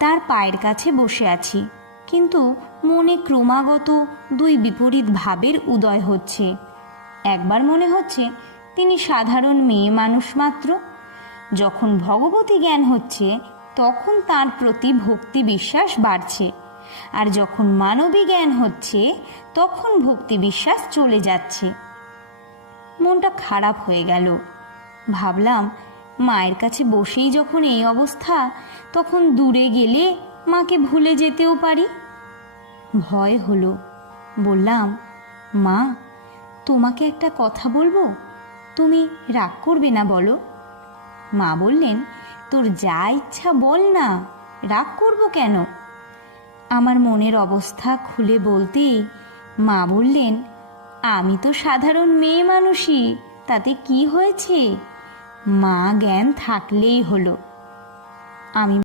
তার পায়ের কাছে বসে আছি, কিন্তু মনে ক্রমাগত দুই বিপরীত ভাবের উদয় হচ্ছে। একবার মনে হচ্ছে তিনি সাধারণ মেয়ে মানুষ মাত্র। যখন ভগবতী জ্ঞান হচ্ছে, তখন তার প্রতি ভক্তি বিশ্বাস বাড়ছে। আর যখন মানবী জ্ঞান হচ্ছে, তখন ভক্তি বিশ্বাস চলে যাচ্ছে। মনটা খারাপ হয়ে গেল। ভাবলাম মায়ের কাছে বসেই যখন এই অবস্থা, তখন দূরে গেলে মাকে ভুলে যেতেও পারি। ভয় হলো। বললাম, মা, তোমাকে একটা কথা বলব? তুমি রাগ করবে না বলো? মা বললেন, তোর যা ইচ্ছা বল না, রাগ করব কেন? আমার মনের অবস্থা খুলে বলতেই মা বললেন, আমি তো সাধারণ মেয়ে মানুষই, তাতে কি হয়েছে? মা জ্ঞান থাকলেই হলো। আমি